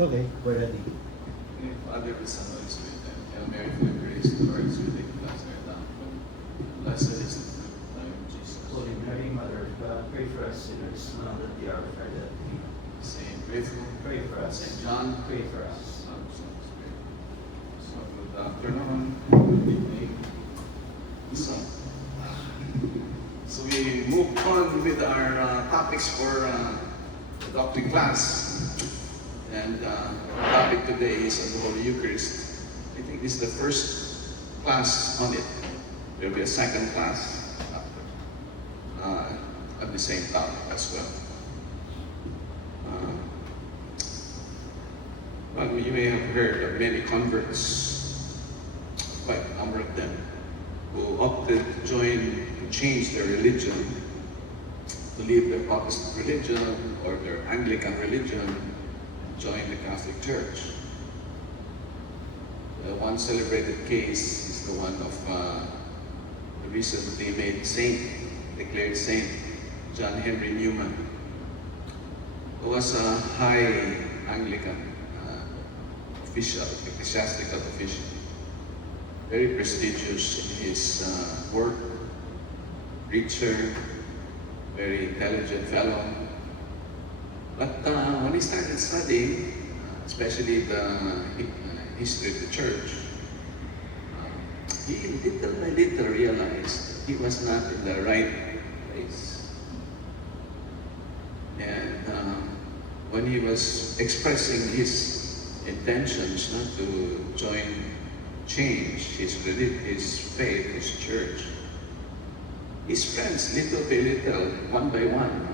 Okay, we're ready. If Father, the Son, Holy Spirit, and Hail Mary, full of grace, the Lord is with thee, blessed art thou among women, blessed is the fruit of thy womb, Jesus. Holy Mary, Mother of God, pray for us sinners, now at the hour of our death. Amen. Saint Faithful, Pray for us. Saint John, Pray for us. Son of the Spirit. So good afternoon, good evening. So we move on with our topics for the doctrine class. And the topic today is on the Holy Eucharist. I think this is the first class on it. There will be a second class at the same topic as well. Well, you may have heard of many converts, quite a number of them, who opted to change their religion, to leave their Protestant religion or their Anglican religion, and join the Catholic Church. The one celebrated case is the one of the recently made saint, declared saint, John Henry Newman, who was a high Anglican official, ecclesiastical official, very prestigious in his work, preacher, very intelligent fellow. But when he started studying, especially the history of the church, he little by little realized he was not in the right place. And when he was expressing his intentions not to change his faith, his church, his friends, little by little, one by one,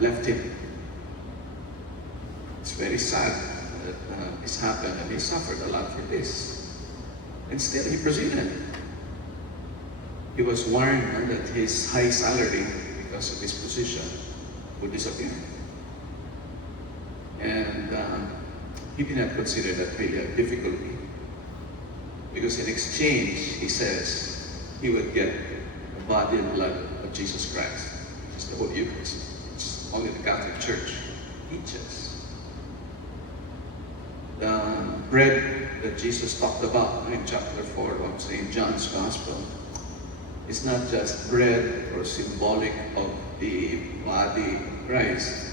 left him. It's very sad that this happened, and he suffered a lot for this. And still, he proceeded. He was warned that his high salary, because of his position, would disappear. And he did not consider that really a difficulty. Because in exchange, he says, he would get the body and blood of Jesus Christ, which is the Holy Eucharist, which only the Catholic Church teaches. The bread that Jesus talked about in chapter 4 of St. John's Gospel is not just bread or symbolic of the body of Christ,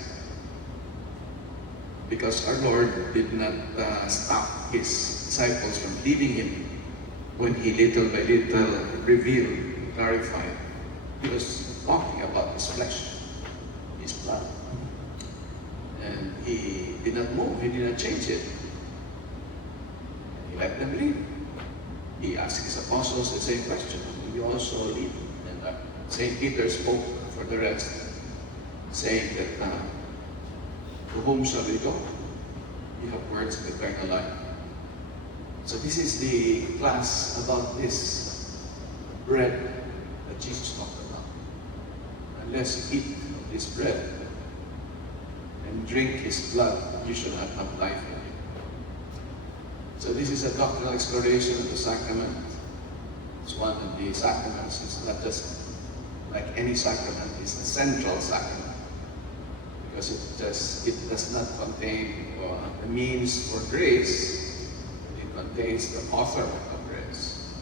because our Lord did not stop his disciples from feeding him when he little by little revealed, clarified. He was talking about his flesh, his blood. And he did not move, he did not change it. He let them leave. He asked his apostles the same question, will you also leave? And St. Peter spoke for the rest, saying that to whom shall we go? You have words of eternal life. So this is the class about this bread that Jesus talked about. Unless you eat of this bread and drink his blood, you shall not have life in you. So this is a doctrinal exploration of the sacrament. It's one of the sacraments. It's not just like any sacrament. It's the central sacrament. Because it does not contain the means for grace, but it contains the author of grace.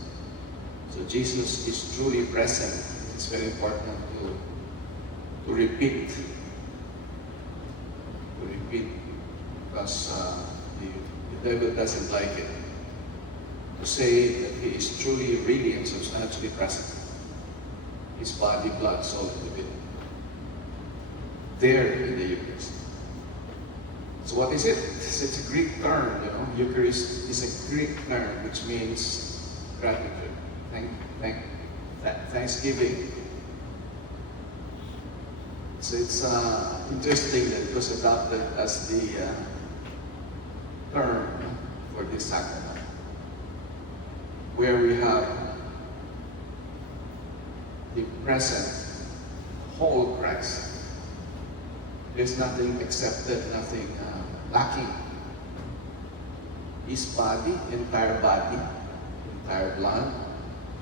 So Jesus is truly present. It's very important to repeat, because the devil doesn't like it. To say that he is truly, really, and substantially present. His body, blood, soul, and divinity. There in the Eucharist. So what is it? It's a Greek term, you know. Eucharist is a Greek term which means gratitude, thanksgiving. So it's interesting that it was adopted as the term for this sacrament, where we have the present whole Christ. There's nothing accepted, nothing lacking. His body, entire blood,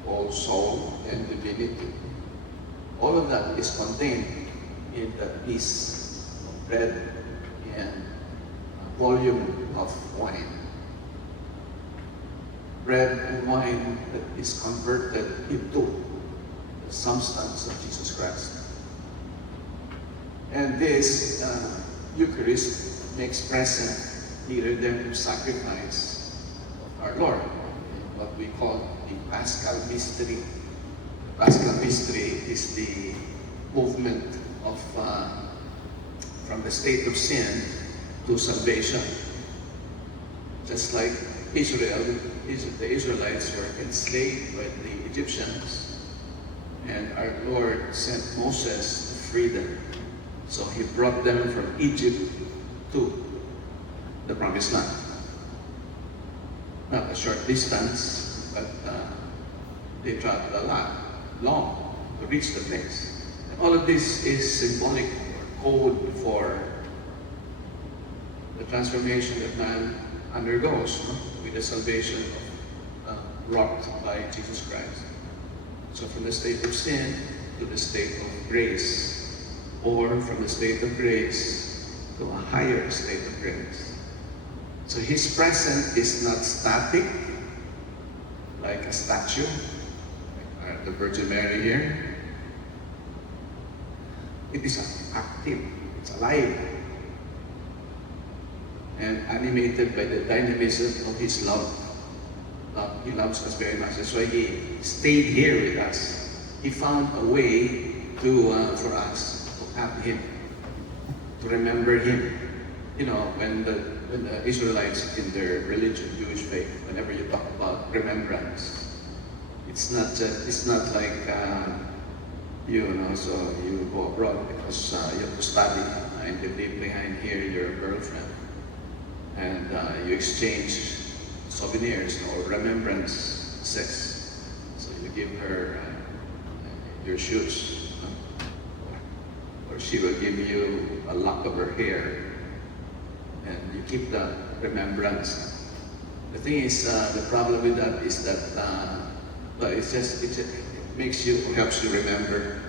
all soul and divinity. All of that is contained in that piece of bread and volume of wine. Bread and wine that is converted into the substance of Jesus Christ. And this Eucharist makes present the redemptive sacrifice of our Lord, what we call the Paschal Mystery. The Paschal Mystery is the movement of from the state of sin to salvation. Just like Israel, the Israelites were enslaved by the Egyptians, and our Lord sent Moses to free them. So he brought them from Egypt to the Promised Land. Not a short distance, but they traveled a lot, long, to reach the place. And all of this is symbolic or code for the transformation that man undergoes, no? With the salvation wrought by Jesus Christ. So from the state of sin to the state of grace, or from the state of grace to a higher state of grace. So his presence is not static, like a statue, like the Virgin Mary here. It is active, it's alive, and animated by the dynamism of his love. He loves us very much. That's why he stayed here with us. He found a way for us to have him, to remember him. You know, when the Israelites in their religion, Jewish faith, whenever you talk about remembrance, it's not like so you go abroad because you have to study and you leave behind here your girlfriend, and you exchange souvenirs or remembrances. So you give her your shoes, or she will give you a lock of her hair, and you keep the remembrance. The thing is, the problem with that is that it makes you, helps you remember,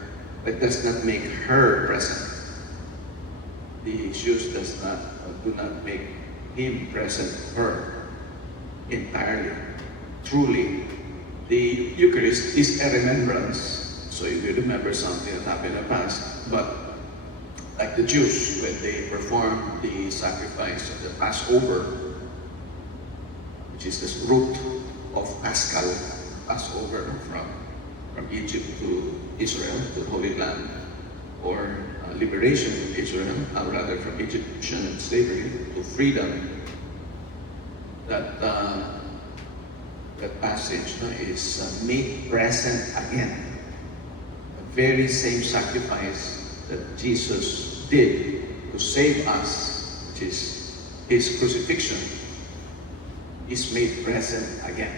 but does not make her present. The shoes do not make him present, her entirely. Truly, the Eucharist is a remembrance. So if you remember something that happened in the past, but like the Jews, when they performed the sacrifice of the Passover, which is this root of Paschal, Passover from Egypt to Israel, to the Holy Land, or liberation of Israel, rather from Egyptian slavery to freedom. That passage is made present again. The very same sacrifice that Jesus did to save us, which is his crucifixion, is made present again.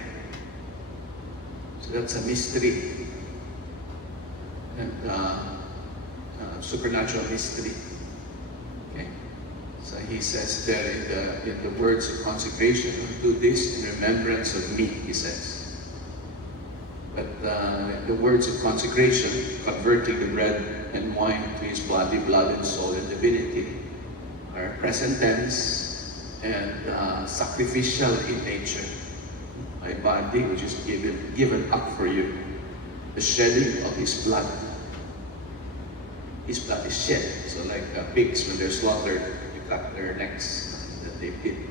So that's a mystery, and supernatural mystery. Okay. So he says there in the words of consecration, do this in remembrance of me, he says. But the words of consecration, converting the bread and wine to his body, blood, and soul, and divinity, are present tense and sacrificial in nature. My body, which is given up for you, the shedding of his blood. His blood is shed. So like pigs, when they're slaughtered, you cut their necks, that they bleed.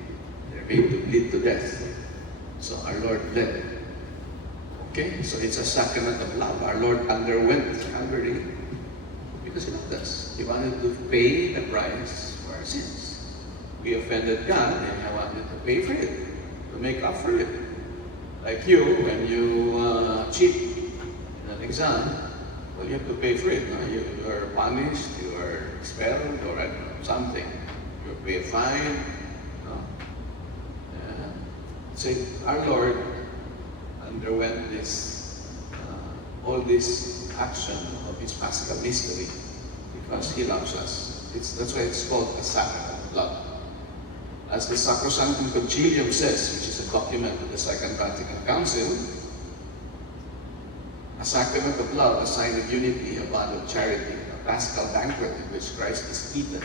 They're made to bleed to death. So our Lord bled. Okay, so it's a sacrament of love. Our Lord underwent Calvary because he loved us. He wanted to pay the price for our sins. We offended God, and he wanted to pay for it, to make up for it. Like you, when you cheat in an exam, well, you have to pay for it. No? You are punished, you are expelled, or something. You pay a fine. No? So our Lord underwent all this action of his Paschal mystery because he loves us. That's why it's called a sacrament of love. As the Sacrosanctum Concilium says, which is a document of the Second Vatican Council, a sacrament of love, a sign of unity, a bond of charity, a Paschal banquet in which Christ is eaten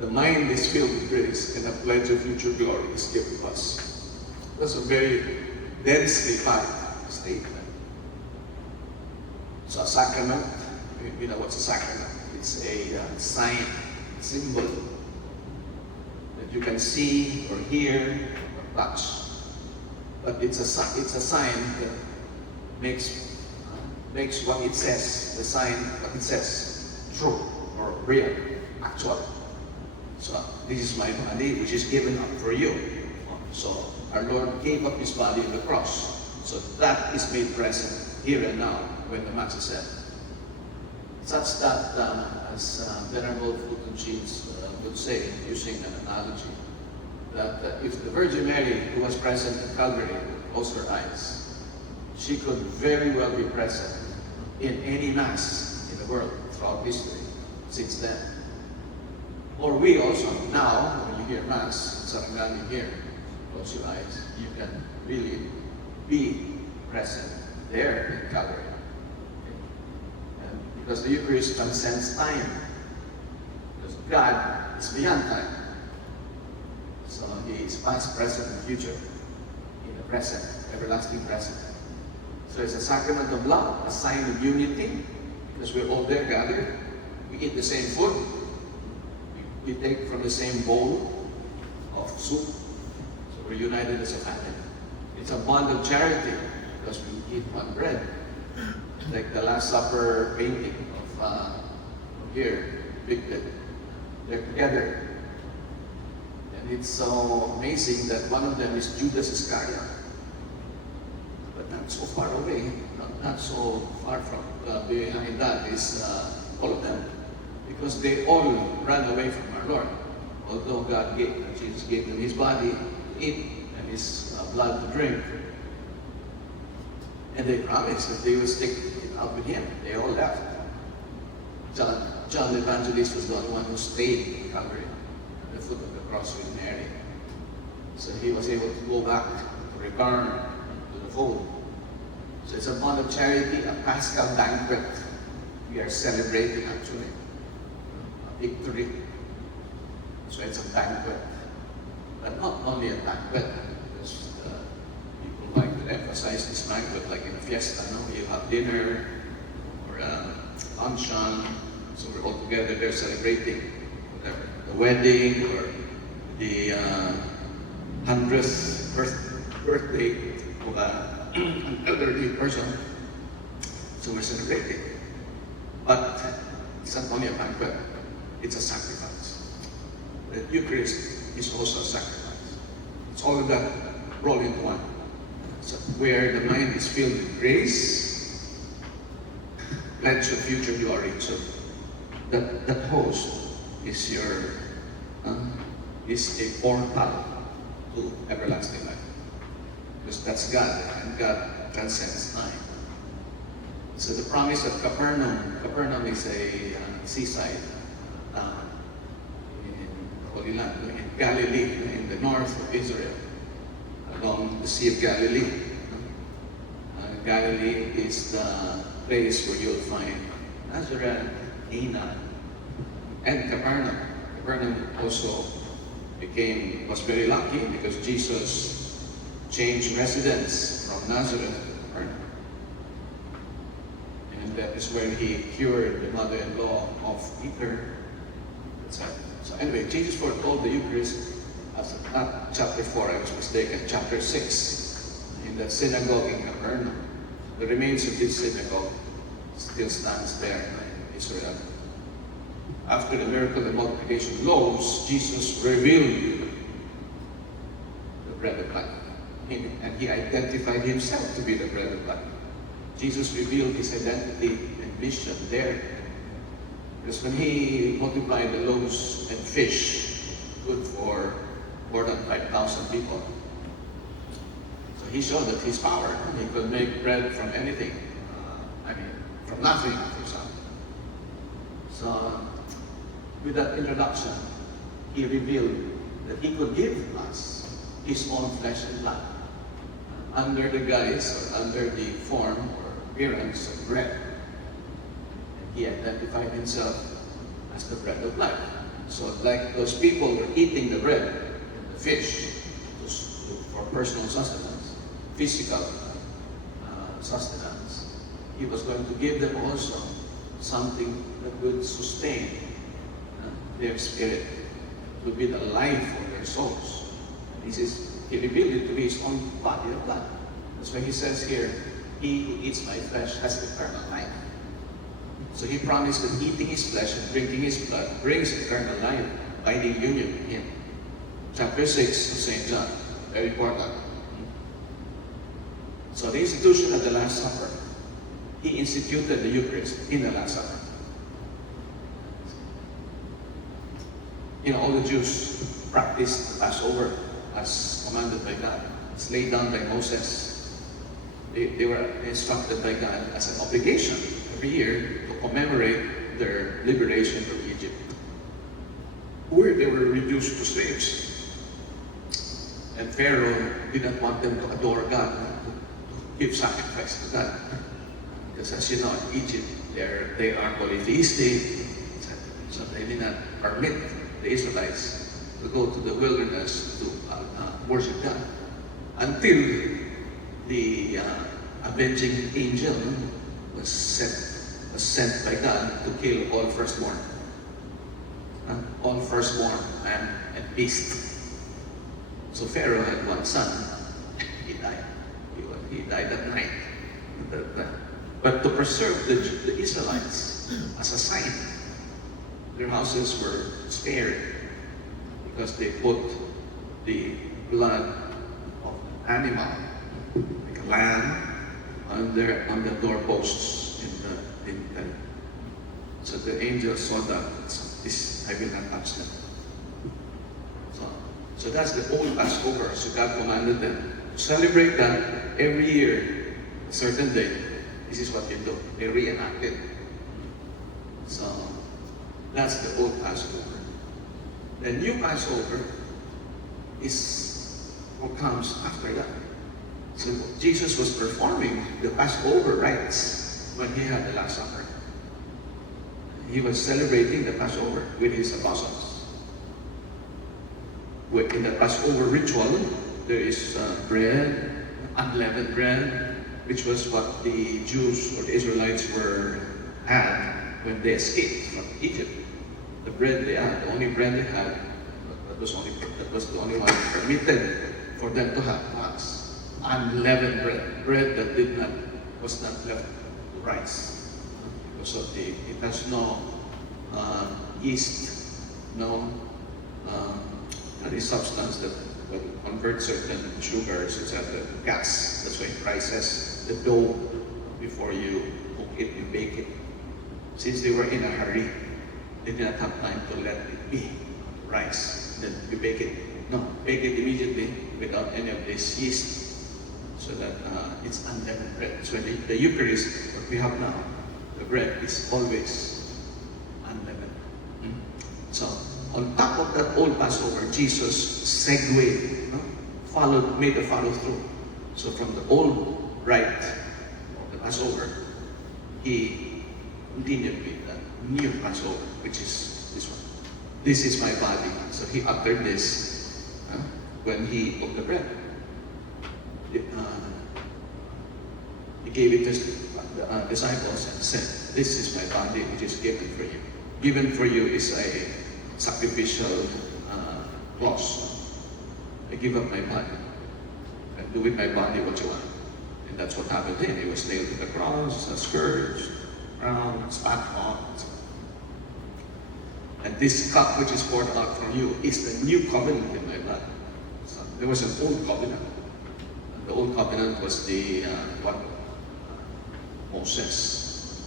the mind is filled with grace, and a pledge of future glory is given to us. That's a very densely packed statement. So a sacrament, you know what's a sacrament? It's a sign, symbol that you can see or hear or touch. But it's a sign that makes what it says, the sign, what it says, true or real, actual. So this is my body which is given up for you. So our Lord gave up his body on the cross. So that is made present here and now when the Mass is said. Such that, as Venerable Fulton Sheen would say, using an analogy, that if the Virgin Mary, who was present at Calvary, closed her eyes, she could very well be present in any Mass in the world throughout history since then. Or we also, now, when you hear Mass, Sarangani here, close your eyes, you can really be present there in Calvary. And because the Eucharist transcends time. Because God is beyond time. So he is past, present, and future. In the present, everlasting present. So it's a sacrament of love, a sign of unity, because we're all there gathered. We eat the same food. We take from the same bowl of soup. So we're united as a family. It's a bond of charity, because we eat one bread. Like the Last Supper painting of here, depicted. They're together. And it's so amazing that one of them is Judas Iscariot. But not so far away, not so far from behind that is all of them. Because they all ran away from our Lord. Although Jesus gave them his body to eat and his blood to drink. And they promised that they would stick it out with him. They all left. John the Evangelist was the only one who stayed in Calvary, at the foot of the cross with Mary. So he was able to go back, to return to the fold. So it's a bond of charity, a Paschal banquet. We are celebrating actually a victory. So it's a banquet. But not only a banquet, because people like to emphasize this banquet like in a fiesta, no? You have dinner or luncheon, so we're all together there celebrating whatever, the wedding or the 100th birthday of an elderly person. So we're celebrating. But it's not only a banquet, it's a sacrifice. The Eucharist is also a sacrifice. It's all of that rolled into one. So where the mind is filled with grace, pledge of future glory. So that host is is a portal to everlasting life. Because that's God, and God transcends time. So the promise of Capernaum is a seaside town in Holy Land, in Galilee, in the north of Israel, along the Sea of Galilee. Galilee is the place where you'll find Nazareth, Cana, and Capernaum. Capernaum also was very lucky because Jesus changed residence from Nazareth to Capernaum. And that is where he cured the mother-in-law of Peter. So anyway, Jesus foretold the Eucharist, not chapter 4, I was mistaken, chapter 6, in the synagogue in Capernaum. The remains of this synagogue still stands there in Israel. After the miracle of multiplication of loaves, Jesus revealed the bread of life. And he identified himself to be the bread of life. Jesus revealed his identity and mission there. Because when he multiplied the loaves and fish, good for more than 5,000 people, so he showed that his power. He could make bread from anything. From nothing, for example. So, with that introduction, he revealed that he could give us his own flesh and blood under the guise or under the form or appearance of bread. And he identified himself as the bread of life. So like those people were eating the bread and the fish for personal sustenance, physical sustenance, he was going to give them also something that would sustain their spirit, to be the life for their souls. He revealed it to be his own body of blood. That's why he says here, he who eats my flesh has eternal life. So he promised that eating his flesh and drinking his blood brings eternal life by the union with him. Chapter 6 of St. John, very important. So the institution of the Last Supper, he instituted the Eucharist in the Last Supper. All the Jews practiced the Passover as commanded by God. It's laid down by Moses. They were instructed by God as an obligation every year to commemorate their liberation from Egypt, where they were reduced to slaves. And Pharaoh did not want them to adore God, to give sacrifice to God. Because as you know, in Egypt, they are polytheistic, so they did not permit the Israelites to go to the wilderness to worship God until the avenging angel was sent by God to kill all firstborn. All firstborn man and beast. So Pharaoh had one son. He died. He died at night. But to preserve the Israelites as a sign, their houses were spared because they put the blood of animal, like a lamb, on the doorposts in the temple. So the angel saw that. This I will not touch them. So that's the old Passover. So God commanded them to celebrate that every year, a certain day. This is what they do. They reenact it. So that's the old Passover. The new Passover is what comes after that. So Jesus was performing the Passover rites when he had the Last Supper. He was celebrating the Passover with his apostles. In the Passover ritual, there is bread, unleavened bread, which was what the Jews or the Israelites had when they escaped from Egypt. The bread they had, the only bread they had, that was the only one permitted for them to have was unleavened bread that was not left to rice, because of it has no yeast, no any substance that will convert certain sugars, etc. Gas. That's why it rises the dough before you cook it, you bake it. Since they were in a hurry, they did not have time to let it be rice. Then you bake it. No, bake it immediately without any of this yeast, so that it's unleavened bread. So the Eucharist, what we have now, the bread is always unleavened. So on top of that old Passover, Jesus segued, made a follow through. So from the old rite of the Passover, he continued with the new Passover, which is this one. This is my body. So he uttered this when he took the bread. He gave it to his disciples and said, "This is my body, which is given for you." Given for you is a sacrificial clause. I give up my body and do with my body what you want. And that's what happened to him. He was nailed to the cross, scourged, crowned, spat on. And this cup which is poured out from you is the new covenant in my blood. So there was an old covenant. And the old covenant was what Moses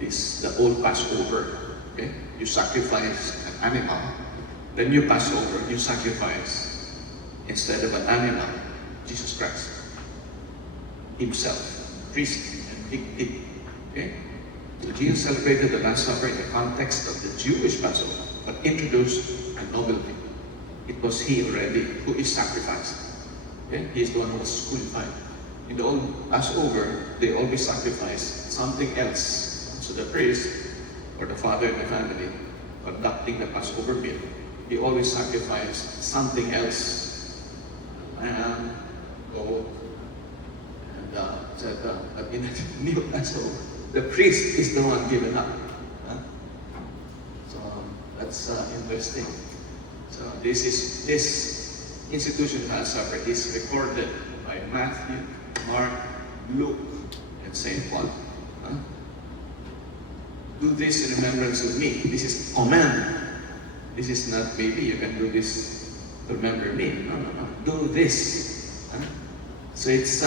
is the old Passover. Okay? You sacrifice an animal. The new Passover, you sacrifice instead of an animal, Jesus Christ himself, priest and big pig. Okay? So Jesus celebrated the Last Supper in the context of the Jewish Passover, but introduced a novelty. It was he already who is sacrificed. Okay? He is the one who was crucified. In the old Passover, they always sacrificed something else. So the priest or the father in the family conducting the Passover meal, he always sacrificed something else, lamb, goat, and said that in the new Passover, the priest is the one given up. Huh? So that's interesting. So this institution of Last Supper is recorded by Matthew, Mark, Luke, and St. Paul. Huh? Do this in remembrance of me. This is command. This is not maybe you can do this to remember me. No. Do this. Huh? So it's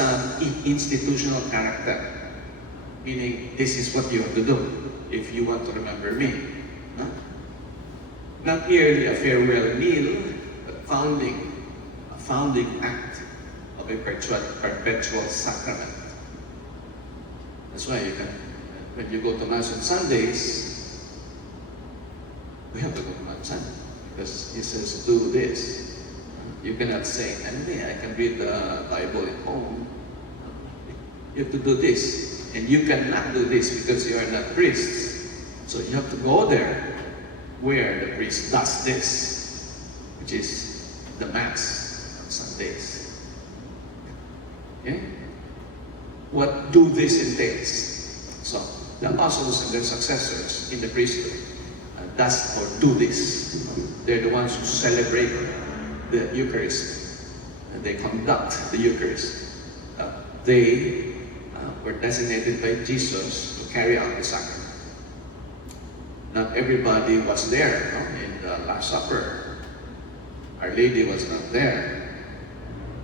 institutional character. Meaning, this is what you have to do if you want to remember me. Huh? Not merely a farewell meal, but a founding act of a perpetual sacrament. That's why you can, when you go to Mass on Sundays, we have to go to Mass on Sunday because he says, do this. You cannot say, I can read the Bible at home. You have to do this. And you cannot do this because you are not priests. So you have to go there where the priest does this, which is the Mass on Sundays. Okay? What do this entails? So the apostles and their successors in the priesthood does or do this. They're the ones who celebrate the Eucharist and they conduct the Eucharist. They were designated by Jesus to carry out the sacrament. Not everybody was there in the Last Supper. Our Lady was not there.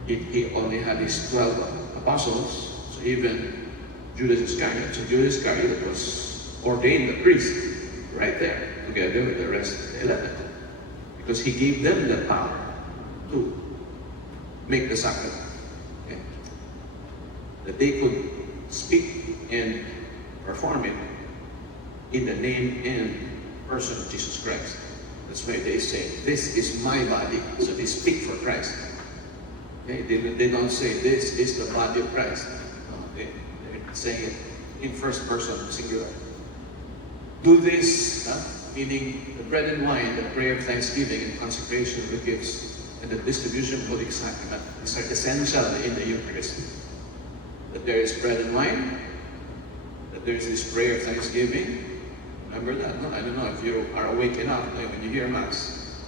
He only had his 12 apostles, so even Judas Iscariot. So Judas Iscariot was ordained a priest right there, together with the rest of the 11. Because he gave them the power to make the sacrament. Okay? That they could speak and perform it in the name and person of Jesus Christ. That's why they say, this is my body. So they speak for Christ. Okay? They don't say, this is the body of Christ. No, they're saying it in first person, singular. Do this, meaning the bread and wine, the prayer of thanksgiving and consecration of the gifts, and the distribution of Holy Sacrament. These are essential in the Eucharist. That there is bread and wine, that there is this prayer of thanksgiving. Remember that? No? I don't know if you are awake enough when you hear Mass.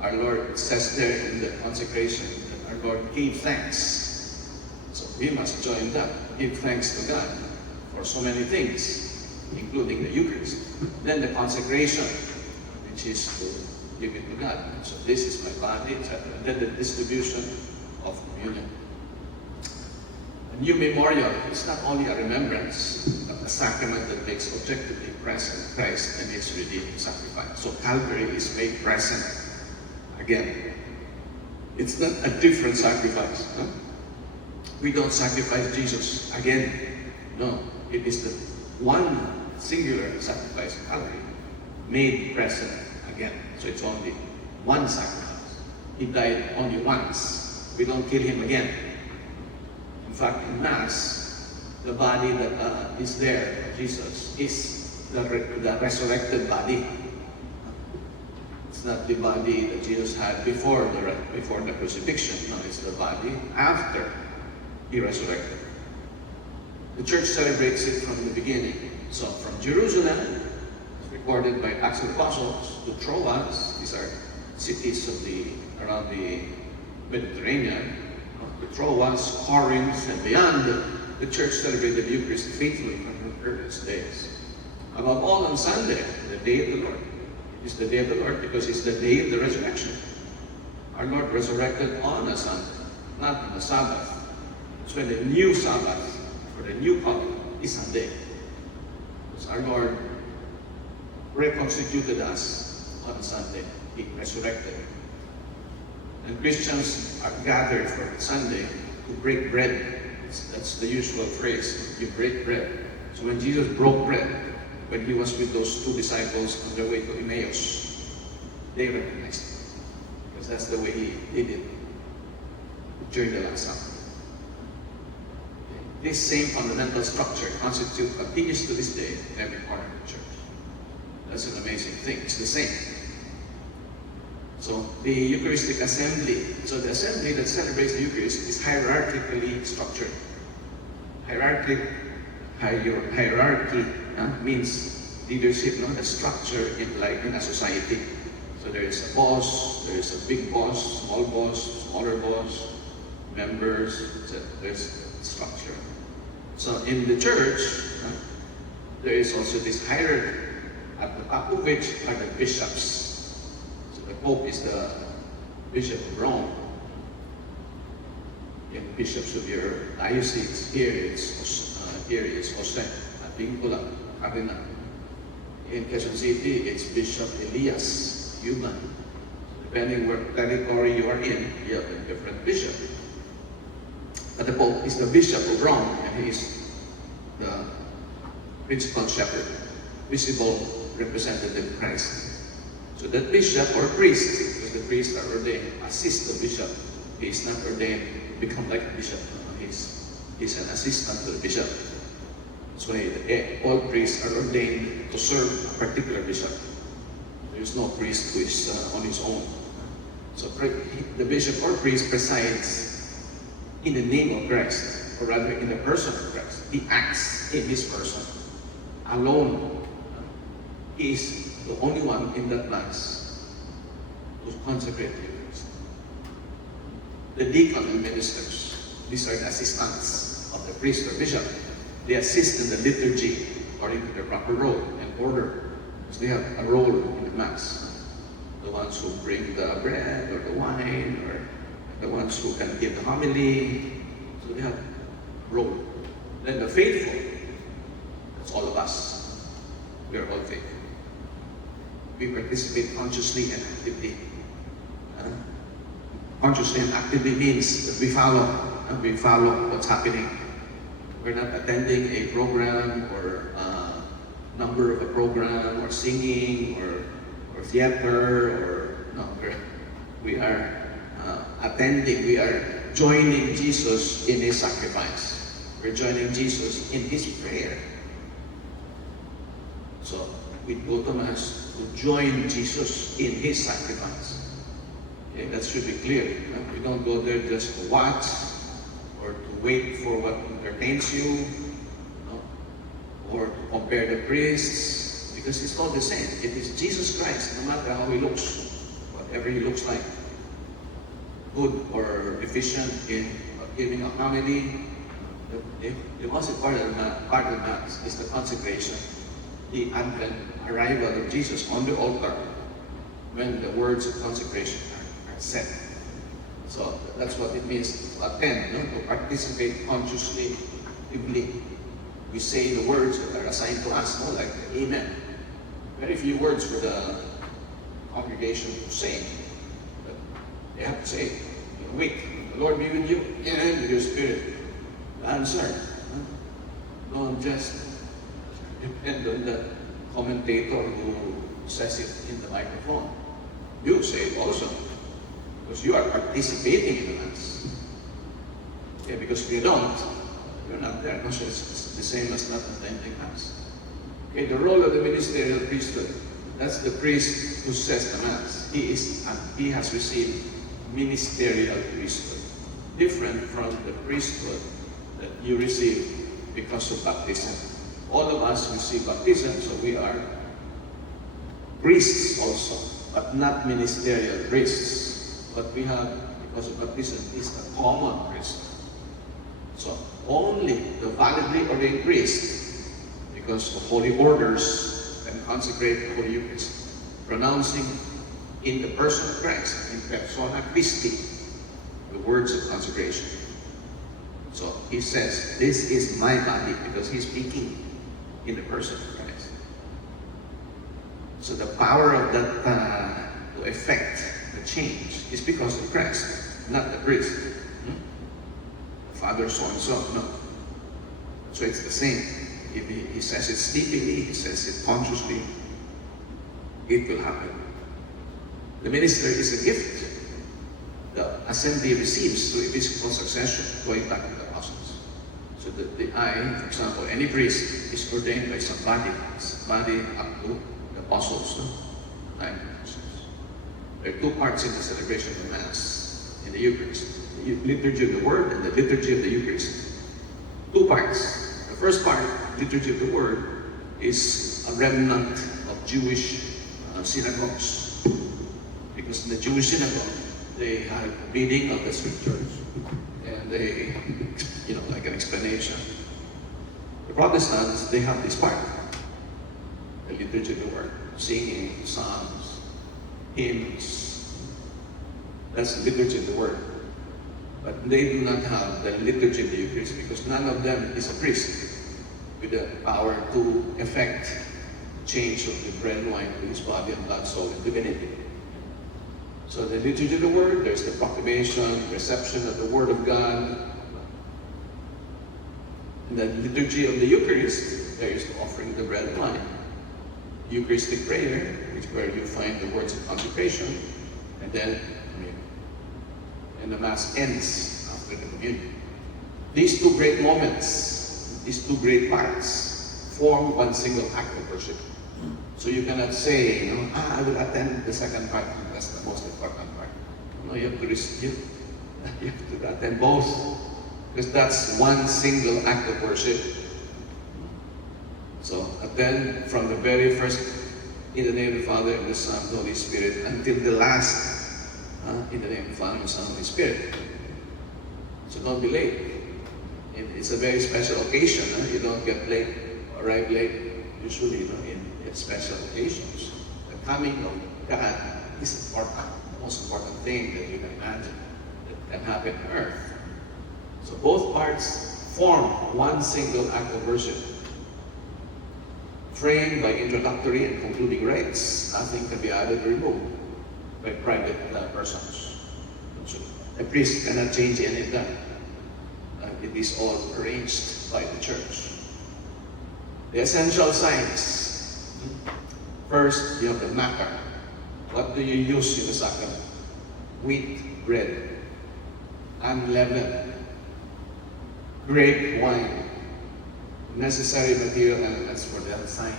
Our Lord says there in the consecration that our Lord gave thanks. So we must join that. Give thanks to God for so many things, including the Eucharist. Then the consecration, which is to give it to God. So this is my body, etc. And then the distribution of communion. A new memorial is not only a remembrance, but a sacrament that makes objectively present Christ and his redeeming sacrifice. So Calvary is made present again. It's not a different sacrifice. Huh? We don't sacrifice Jesus again. No, it is the one singular sacrifice of Calvary made present again. So it's only one sacrifice. He died only once. We don't kill him again. In fact, in Mass, the body that is there, Jesus, is the resurrected body. It's not the body that Jesus had before the crucifixion. No, it's the body after he resurrected. The Church celebrates it from the beginning. So from Jerusalem, recorded by Acts of the Apostles, to Troas, these are cities around the Mediterranean, to Troas, Corinth, and beyond, the Church celebrated the Eucharist faithfully from the earliest days. Above all, on Sunday, the day of the Lord. It is the day of the Lord because it's the day of the resurrection. Our Lord resurrected on a Sunday, not on a Sabbath. That's when the new Sabbath, for the new covenant, is Sunday. Because our Lord reconstituted us on Sunday. He resurrected. And Christians are gathered for Sunday to break bread. That's the usual phrase, you break bread. So when Jesus broke bread, when he was with those two disciples on their way to Emmaus, they recognized him. Because that's the way he did it during the Last Supper. This same fundamental structure continues to this day in every corner of the Church. That's an amazing thing. It's the same. So the Eucharistic assembly, so the assembly that celebrates the Eucharist is hierarchically structured. Hierarchy means leadership, not a structure in a society. So there is a boss, there is a big boss, smaller boss, members, so there's structure. So in the church, there is also this hierarchy, at the top of which are the bishops. So the Pope is the Bishop of Rome. The bishops of your diocese, here is Jose Advincula, Cardinal. In Quezon City, it's Bishop Elias Human. Depending what territory you are in, you have a different bishop. But the Pope is the Bishop of Rome, and he is the principal shepherd, visible representative of Christ. So that bishop or priest, because the priests are ordained, assist the bishop. He is not ordained to become like a bishop. He's an assistant to the bishop. So all priests are ordained to serve a particular bishop. There is no priest who is on his own. So the bishop or priest presides in the name of Christ, or rather in the person of Christ. He acts in his person alone. He is the only one in that mass who's consecrated to Christ. The deacon and ministers, these are the assistants of the priest or bishop. They assist in the liturgy according to their proper role and order, because they have a role in the Mass. The ones who bring the bread or the wine, or the ones who can give the homily, so they have a role. Then the faithful, that's all of us. We are all faithful. We participate consciously and actively. Consciously and actively means that we follow what's happening. We're not attending a program or a number of a program or singing or theater or no. We are attending. We are joining Jesus in His sacrifice. We're joining Jesus in His prayer. So we go to Mass to join Jesus in His sacrifice. Okay, that should be clear. We don't go there just to watch or to wait for what entertains you, or to compare the priests, because it's all the same. It is Jesus Christ, no matter how He looks, whatever He looks like, good or deficient in giving a homily. The most important part of that is the consecration, the advent arrival of Jesus on the altar when the words of consecration are said. So that's what it means to attend, to participate consciously, actively. We say the words that are assigned to us, like Amen. Very few words for the congregation to say, but they have to say it. Wait, the Lord be with you and with your spirit. The answer. Don't just depend on the commentator who says it in the microphone. You say it also, because you are participating in the Mass. Okay, because if you don't, you're not there. It's the same as not attending Mass. Okay, the role of the ministerial priesthood, that's the priest who says the Mass. He has received ministerial priesthood, different from the priesthood that you receive because of baptism. All of us receive baptism, so we are priests also, but not ministerial priests. What we have because of baptism is a common priesthood. So only the validly ordained priest, because the holy orders can consecrate the Holy Eucharist, pronouncing in the person of Christ, in persona Christi, the words of consecration. So he says, this is my body, because he's speaking in the person of Christ. So the power of that to effect the change is because of Christ, not the priest. Father so and so, no. So it's the same. If he says it sleepily, he says it consciously, it will happen. The minister is a gift the assembly receives through episcopal succession, going back to the apostles. So that for example, any priest is ordained by somebody up to the apostles, no? 9 apostles. There are two parts in the celebration of the Mass, in the Eucharist. The liturgy of the Word and the liturgy of the Eucharist. Two parts. The first part, liturgy of the Word, is a remnant of Jewish synagogues. Because in the Jewish synagogue, they had reading of the scriptures and they, like an explanation. The Protestants, they have this part, the liturgy of the Word, singing, psalms, hymns. That's the liturgy of the Word. But they do not have the liturgy of the Eucharist because none of them is a priest with the power to effect change of the bread and wine to his body and blood, soul, and divinity. So the liturgy of the Word, there's the proclamation, reception of the Word of God. In the liturgy of the Eucharist, there is the offering of the bread and wine. Eucharistic prayer, which where you find the words of consecration, and then and the Mass ends after the communion. These two great moments, these two great parts, form one single act of worship. So you cannot say, I will attend the second part, that's the most important part. No, you have to attend both, because that's one single act of worship. So attend from the very first, in the name of the Father, and the Son, and the Holy Spirit, until the last, in the name of the Father, and the Son, and the Holy Spirit. So don't be late. It's a very special occasion. You don't get late, arrive late, usually in special occasions. The coming of God is important, the most important thing that you can imagine that can happen on earth. So both parts form one single act of worship, framed by introductory and concluding rites. Nothing can be added or removed by private persons. So a priest cannot change any of that. It is all arranged by the Church. The essential signs. First, you have the maca. What do you use in the sacrament? Wheat bread, unleavened, grape wine, necessary material elements for that sign.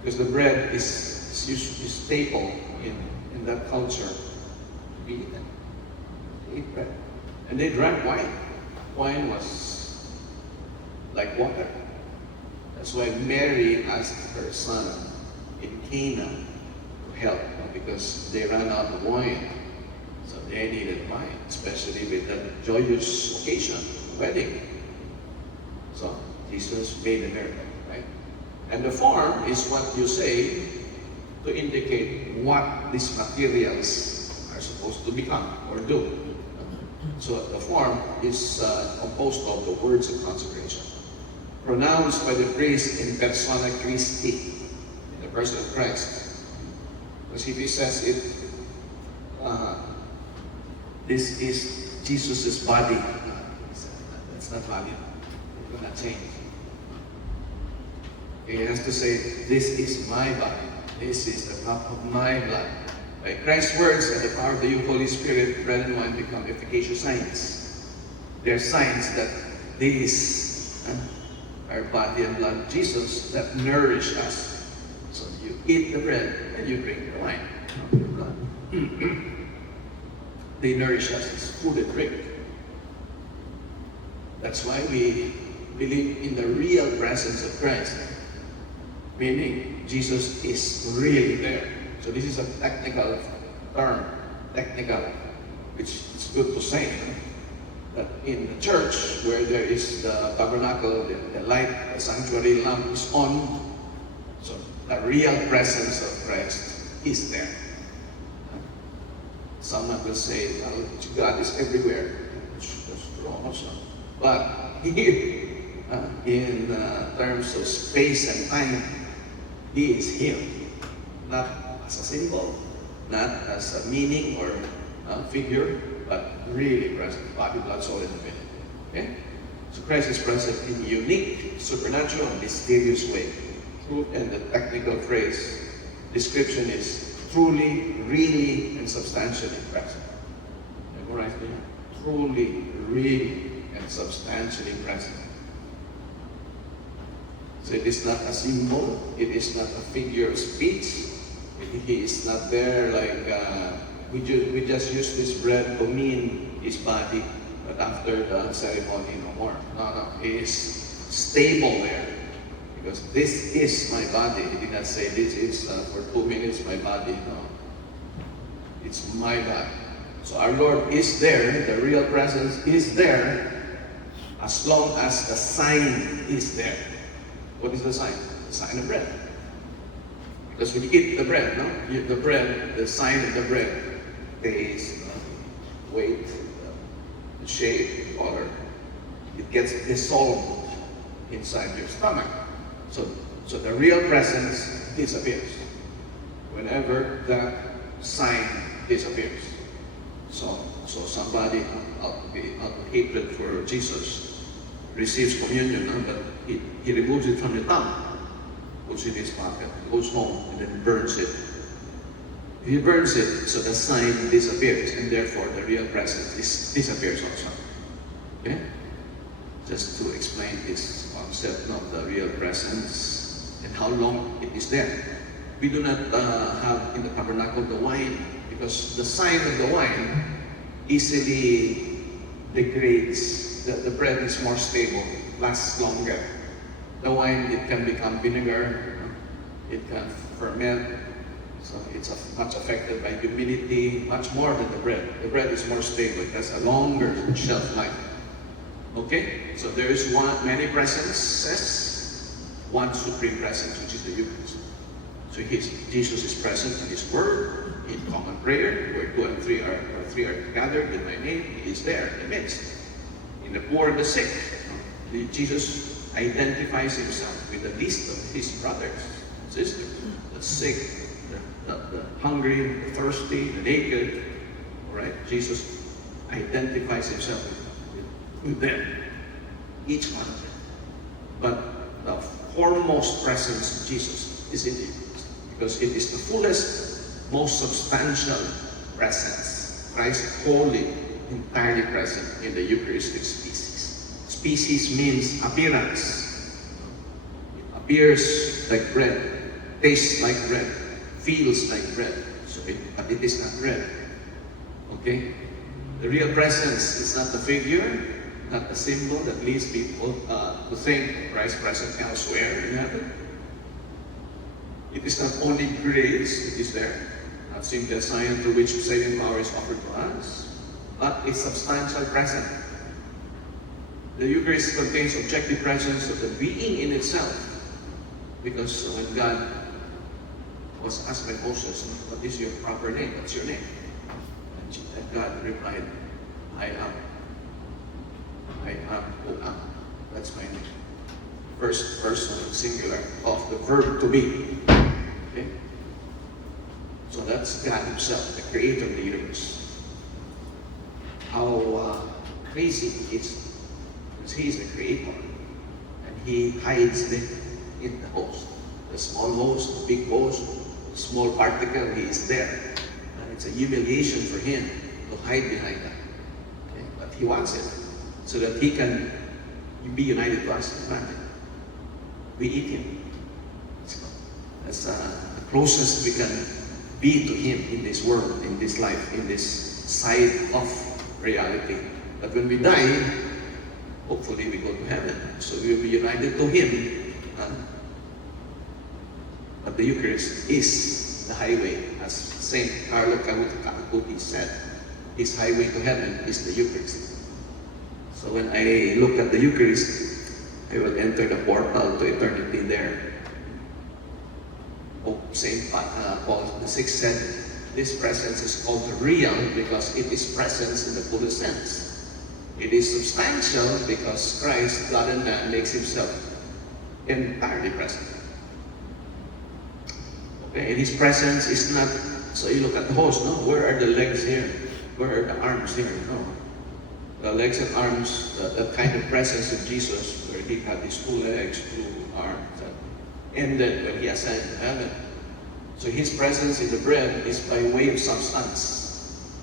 Because the bread is staple in that culture to be eaten. They eat bread. And they drank wine. Wine was like water. That's why Mary asked her son in Cana to help, because they ran out of wine. So they needed wine, especially with that joyous occasion, wedding. So Jesus made a miracle, right? And the form is what you say to indicate what these materials are supposed to become or do. So the form is composed of the words of consecration, pronounced by the priest in persona Christi, in the person of Christ. Because if he says it, this is Jesus' body, that's not valid. It will not change. He has to say, this is my body. This is the cup of my blood. By Christ's words and the power of the Holy Spirit, bread and wine become efficacious signs. They're signs that these are body and blood of Jesus that nourish us. So you eat the bread and you drink the wine. They nourish us as food and drink. That's why we believe in the real presence of Christ. Meaning, Jesus is really there. So this is a technical term, which is good to say. That in the church, where there is the tabernacle, the light, the sanctuary lamp is on, so the real presence of Christ is there. Someone will say, well, God is everywhere, which is wrong also. But here, in terms of space and time, He is here, not as a symbol, not as a meaning or figure, but really present, body, blood, soul, and divinity. Okay? So Christ is present in a unique, supernatural, and mysterious way. And the technical phrase, description is truly, really, and substantially present. Memorize it. Truly, really, and substantially present. So it is not a symbol, it is not a figure of speech. He is not there like, we just use this bread to mean his body, but after the ceremony, no more. No, he is stable there. Because this is my body. He did not say this is for 2 minutes my body. No. It's my body. So our Lord is there, the real presence is there, as long as the sign is there. What is the sign? The sign of bread. Because when you eat the bread, no? The bread, the sign of the bread, taste, weight, the shape, color. It gets dissolved inside your stomach. So the real presence disappears whenever that sign disappears. So somebody out of hatred for Jesus receives communion, but he removes it from the tongue, puts it in his pocket, goes home, and then burns it. He burns it, so the sign disappears, and therefore the real presence disappears also. Okay? Just to explain this concept of the real presence and how long it is there. We do not have in the tabernacle the wine, because the sign of the wine easily degrades. The bread is more stable, lasts longer. The wine, it can become vinegar, it can ferment, so it's much affected by humidity, much more than the bread. The bread is more stable, it has a longer shelf life. Okay, so there is many presences, one supreme presence, which is the Eucharist. So Jesus is present in His Word, in common prayer, where 2 and 3 are gathered in my name. He is there in the midst. In the poor and the sick, Jesus identifies Himself with the least of His brothers and sisters, the sick, the hungry, the thirsty, the naked. All right, Jesus identifies Himself with them, each one of them. But the foremost presence of Jesus is in Him, because it is the fullest, most substantial presence. Christ wholly, entirely present in the Eucharistic species. Species means appearance. It appears like bread, tastes like bread, feels like bread, but it is not bread. Okay? The real presence is not the figure, not the symbol that leads people to think Christ present elsewhere in heaven. It is not only grace, it is there, not simply a sign through which saving power is offered to us, but a substantial presence. The Eucharist contains objective presence of the being in itself, because when God was asked by Moses, "What is your proper name? What's your name?" And God replied, I am who am. That's my name. First person singular of the verb to be. Okay? So that's God Himself, the creator of the universe. How crazy it is, because He is the creator, and He hides them in the host. The small host, the big host, the small particle, He is there. And it's a humiliation for Him to hide behind that. Okay? But He wants it, so that He can be united to us. Imagine. We eat Him. That's the closest we can be to Him in this world, in this life, in this side of reality. But when we die, hopefully we go to heaven. So we will be united to Him. But the Eucharist is the highway, as Saint Carlo Cavuti said. His highway to heaven is the Eucharist. So when I look at the Eucharist, I will enter the portal to eternity there. Saint Paul VI said, this presence is called real because it is presence in the fullest sense. It is substantial because Christ, God and man, makes Himself entirely present. Okay, and His presence is not, so you look at the host, no? Where are the legs here? Where are the arms here? No. The legs and arms, that kind of presence of Jesus, where He had His 2 legs, 2 arms, and then when He ascended to heaven. So His presence in the bread is by way of substance.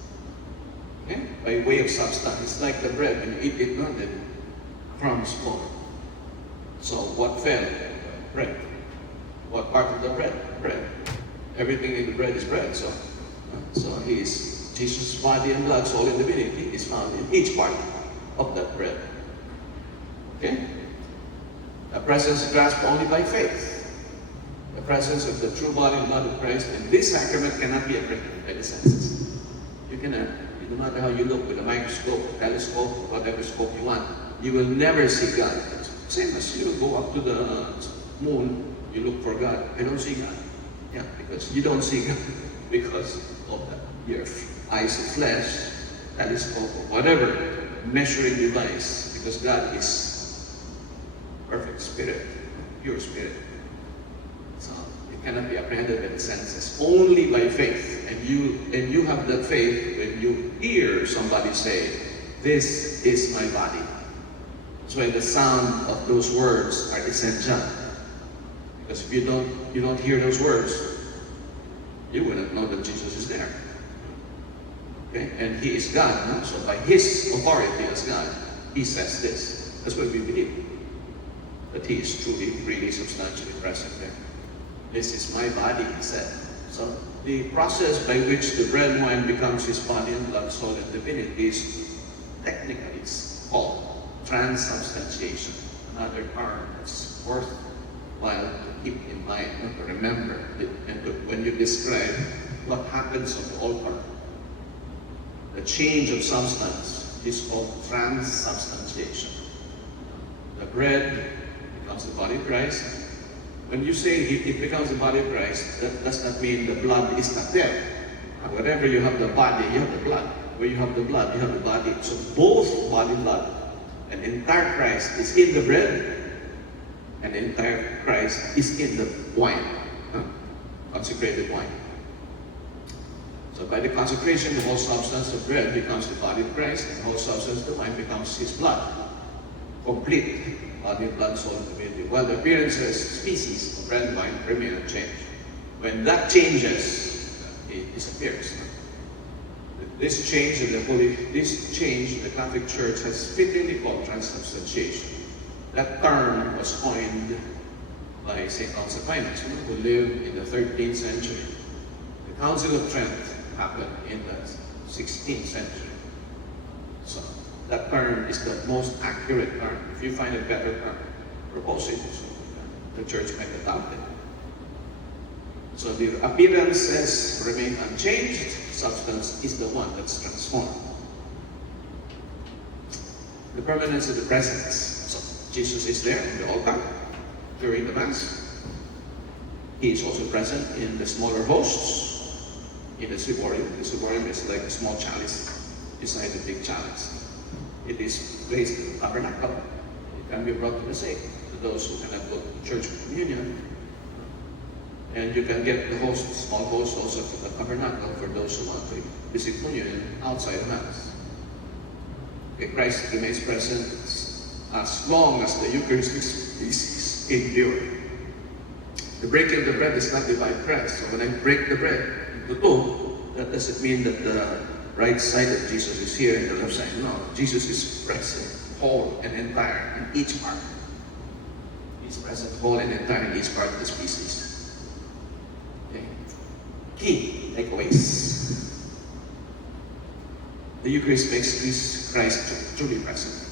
Okay? By way of substance. It's like the bread, when you eat it, no, then crumbs fall. So what fell? bread. What part of the bread? Bread. Everything in the bread is bread. So he is Jesus' body and blood, soul and divinity is found in each part of that bread. Okay? The presence grasped only by faith. The presence of the true body and blood of Christ in this sacrament cannot be apprehended by the senses. You cannot, no matter how you look with a microscope, a telescope, or whatever scope you want, you will never see God. Same as you go up to the moon, you look for God. I don't see God. Yeah, because you don't see God because of your eyes of flesh, telescope, or whatever measuring device, because God is perfect spirit, pure spirit. So it cannot be apprehended by the senses, only by faith. And you have that faith when you hear somebody say, "This is my body." That's why the sound of those words are essential. Because if you don't hear those words, you wouldn't know that Jesus is there. Okay? And He is God. No? So by His authority as God, He says this. That's what we believe. That He is truly, really, substantially present there. This is my body, He said. So the process by which the bread and wine becomes His body and blood, soul and divinity is technically it's called transubstantiation. Another term that's worthwhile to keep in mind, to remember, and when you describe what happens on the altar. The change of substance is called transubstantiation. The bread becomes the body of Christ. When you say it becomes the body of Christ, that does not mean the blood is not there. Wherever you have the body, you have the blood. Where you have the blood, you have the body. So both body and blood, and entire Christ is in the bread, and entire Christ is in the wine, consecrated wine. So by the consecration, the whole substance of bread becomes the body of Christ, and the whole substance of the wine becomes His blood. Complete body, blood, soul, and divinity. While the appearances, species of bread and wine remain unchanged. When that changes, it disappears. This change in the Catholic Church has fittingly called transubstantiation. That term was coined by St. Aquinas, who lived in the 13th century. The Council of Trent happened in the 16th century. So that term is the most accurate term. If you find a better term, propose it. The Church might adopt it. So the appearances remain unchanged. Substance is the one that's transformed. The permanence of the presence. So Jesus is there in the altar during the Mass. He is also present in the smaller hosts, in the ciborium. The ciborium is like a small chalice beside the big chalice. It is placed in the tabernacle. It can be brought to the sick, to those who cannot go to church for communion. And you can get the host, small host also from the tabernacle for those who want to visit communion outside the Mass. Okay, Christ remains present as long as the Eucharistic species endure. The breaking of the bread is not divine bread. So when I break the bread into two, that doesn't mean that the right side of Jesus is here and the left side. No, Jesus is present, whole and entire in each part. He's present, whole and entire in each part of the species. Okay. Key takeaways. The Eucharist makes Christ truly present.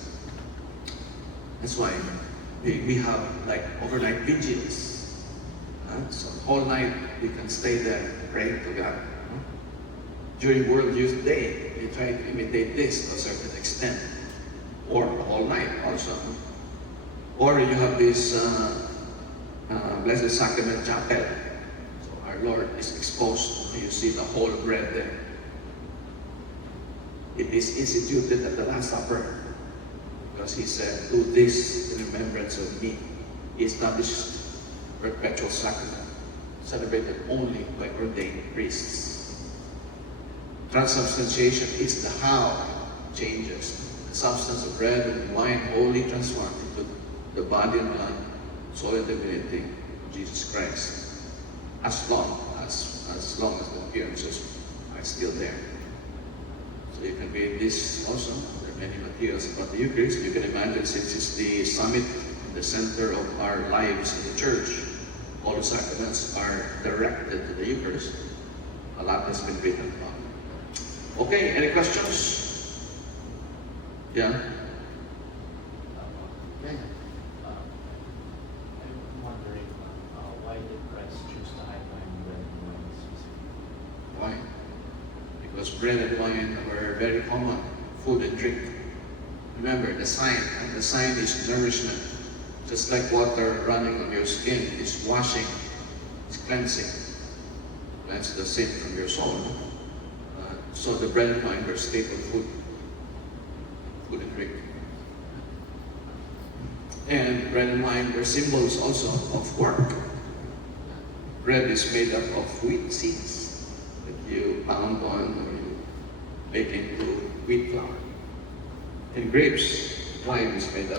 That's why we have like overnight vigils. So whole night we can stay there praying to God. During World Youth Day, we try to imitate this to a certain extent. Or the whole night also. Or you have this Blessed Sacrament Chapel. So our Lord is exposed. You see the whole bread there. It is instituted at the Last Supper. Because He said, "Do this in remembrance of me." He established perpetual sacrament, celebrated only by ordained priests. Transubstantiation is the how changes. The substance of bread and wine wholly transformed into the body and blood, soul and divinity of Jesus Christ. As long as the appearances are still there. So you can read this also. There are many materials about the Eucharist. You can imagine, since it's the summit the center of our lives in the church. All the sacraments are directed to the Eucharist. A lot has been written about it. Okay, any questions? Yeah? Okay. I'm wondering, why did Christ choose to highlight bread and wine specifically? Why? Because bread and wine were very common, food and drink. Remember, the sign, and the sign is nourishment. Just like water running on your skin is washing, it's cleansing. That's the same from your soul. So the bread and wine were staple food and drink. And bread and wine were symbols also of work. Bread is made up of wheat seeds that you pound on or you make into wheat flour. And grapes, wine is made up